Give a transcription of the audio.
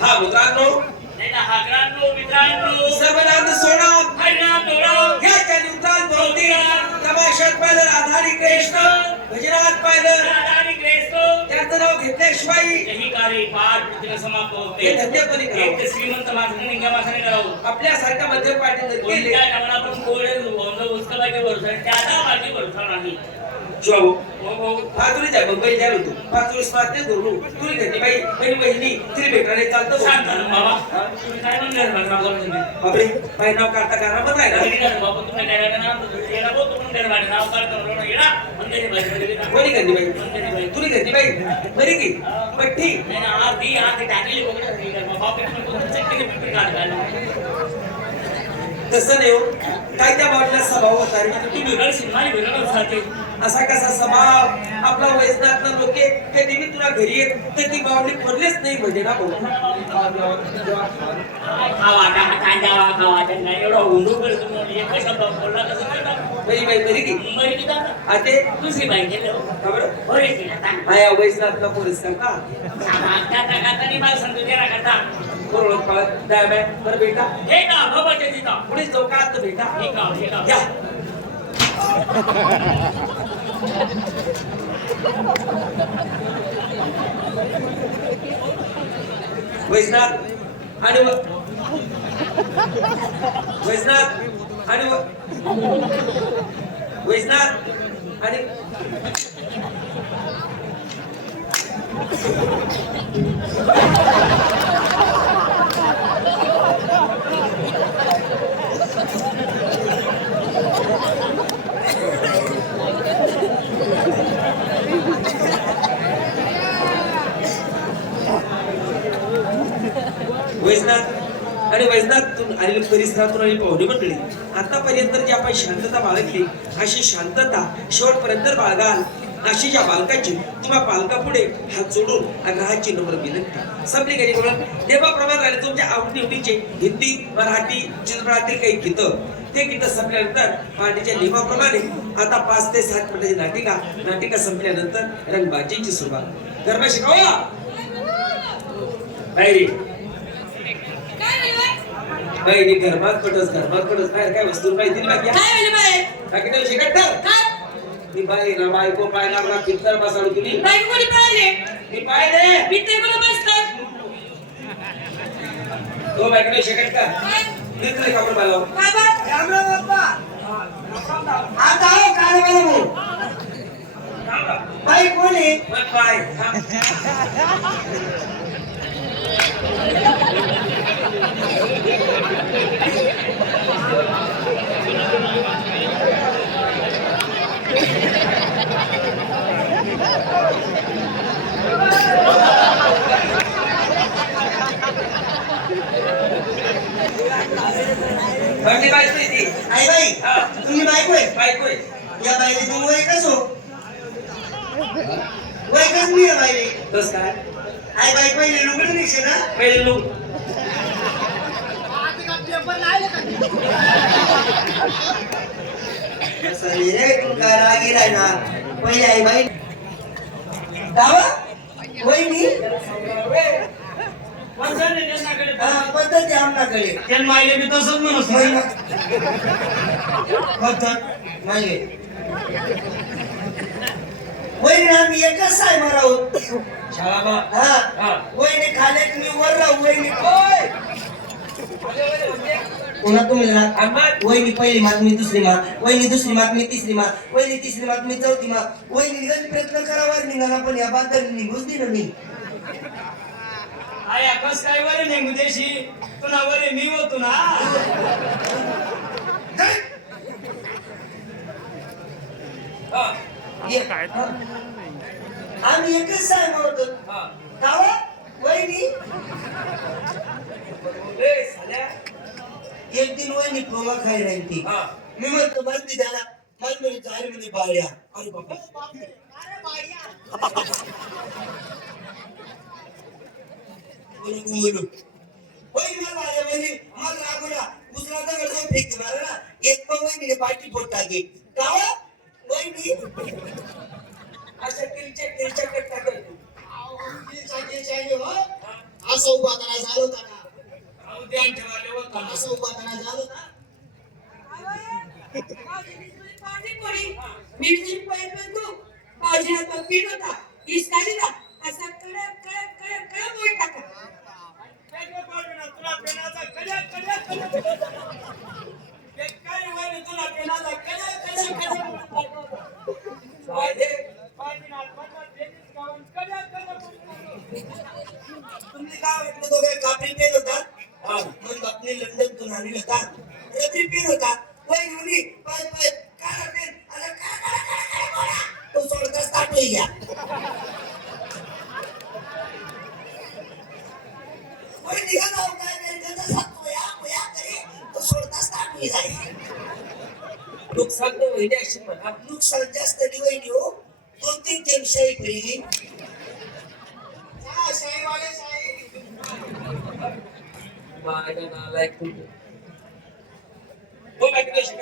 हा मित्रांनो सर्वनाथ सोडा हरिनाम डोळाव, या चरित्रात भोवती तमाशात पाहिलं राधारी कृष्ण भजनात पाहिलं राधारी ग्रेसो, त्याचं नाव घेतल्याशिवाय यही कार्य पार पृथ्वीला समाप्त होते. हे धंदे कोणी करावं? एक तर श्रीमंत माणसाने करावं. आपल्यासारख्या मध्यम पाठी जर केले कोणत्या पण कोरडे वंग उचकलाचे भरोसा आहे, त्याचा माझी भरोसा नाही. जाऊ हो, हो. पाचोळी जाय मुंबई जाय होतो पाचोळी स्मार्ट नाही करू तुरी घेतली बाई बहिणी बहिणी तिरी भेटायला चालतं शांत राहा बाबा. तुम्ही काय म्हणणार भगवान बोलतो तुम्ही? बापरे बाई नाव काढता घरामध्ये आहे ना बाबा, तुम्ही काय करणार? तुम्ही? नाव काढता. कोणी बाई बाई. तुरी घेतली बाई बरी की पिपी काढता. तसं नाही हो काय त्या बाबतीला स्वभाव होता रे? तू असा कसा स्वभाव आपला वैजनाथ लोके कधी मी तुला घरी येत तर ती बावली पडलेच नाही म्हणजे ना भाऊ. खावा टाका कांद्यावा खावा त्यांना एवढा हुंडू करतो म्हणून एक शब्द बोलला कसं करणार? बरी बाई की. दुसरी बाई गेले वैजनाथला मला सांगतो बेटा हे का? बाबाच्या तिथं पुढे जाऊ का आता. बेटा हे का हे का या. वैजनाथ आणि वैजनाथ आणि वैजनाथ आणि वैजनाथ आणि आणि परिसरातून आणि पाहुणे मंडळी आतापर्यंत जी आपण शांतता बाळगली अशी शांतता शेवटपर्यंत बाळगाल अशी ज्या बालकाची तुम्हा पालकापुढे हात जोडून आग्रहाची नम्र विनंती. संपली गेली म्हणून देवाप्रमाणे राहिले तुमच्या आवडीनिवडीचे हिंदी मराठी चित्रपटातील काही गीतं. ते गीतं संपल्यानंतर पार्टीच्या नियमाप्रमाणे आता पाच ते सात मिनिटाची नाटिका नाटिका संपल्यानंतर रंगबाजीची सुरुवात. गरबा बाहेर. बाई घरमात पटस घरमात पटस काय काय वस्तू माहिती नाही बाकी काय म्हणले बाई? बाकी नाही शिकत तर काय? ती बाई ना बायको पाय लागला पिक्चर बसाडू तुम्ही बाई कोणी पाहिले? मी पाय रे पिते कोणी बसतात? तो बायको नाही शिकत का काय? मित्र का बरं मला बाबा? आता आहे कारवाला भाऊ. बाई कोण आहे हा. बाकी बायको आहे ती आई बाई हा. तुम्ही बायको आहे? बायको आहे. या बाईले तुम्ही वय कसो वय कस नाही आहे बाईले तस काय? आई बाई पहिले लुगडं निघશે ना? पहिले लोक असं नाही रे तू काय रागी राहणार पहिले आई बाई दावा? वहिनी? हा, पद्धत आहे आमच्याकडे. महिना पद्धत नाही वहिनी आम्ही एकच साय मारावं शाळा बा हा. हा. वहिनी खाले तुम्ही वर राहू वहिनी ओय! पुन्हा तुम्ही राहा. आम्हा वहिनी पहिली मात मी दुसरी मात. वहिनी दुसरी मात मी तिसरी मात. वहिनी तिसरी मात मी चौथी मात. वहिनी प्रयत्न करावा निघाला पण या बादल निघूच दिलं मी आया कस काय बरे निघू देशी? तुला बरे मी होतो ना ये. हा. आम्ही एकच साय मारतो हा. कावा? वहिनी? एक दिन वहिनी प्रोमा खाई राहील. ती मी म्हणतो माहिती त्याला. मला म्हणे काय म्हणे बाळ्या. अरे बाबा ना दुसरा दगड जाऊन फेकते मला ना एक पण वहिनीने पाठी पोट टाके कावा वहिनी? अशा किलच्या किलच्या कट्टा करतो. हो. असं उभा करा झालं होता ना. ध्यान ठेवायला होता. असं उभा करा झालं होता पाणी पडी मिरची पडी पण तू पावजी हातात पीठ होता इस्काली ना असा कडक कडक कडक कडक बोल टाका तुम्ही काय वाटलं तो काय कापरी पेन होता हा. मग बापने लंडनतून होता रबी पेन होता. वय पाय पाय काळा पेन अरे तो घ्या. वय काय नुकसान तर वहिनी अशी म्हणा. नुकसान जास्त डिवाइड हो. दोन तीन तीन शाही पहिली माझ्या नालायक तुम्ही बोला की दोषी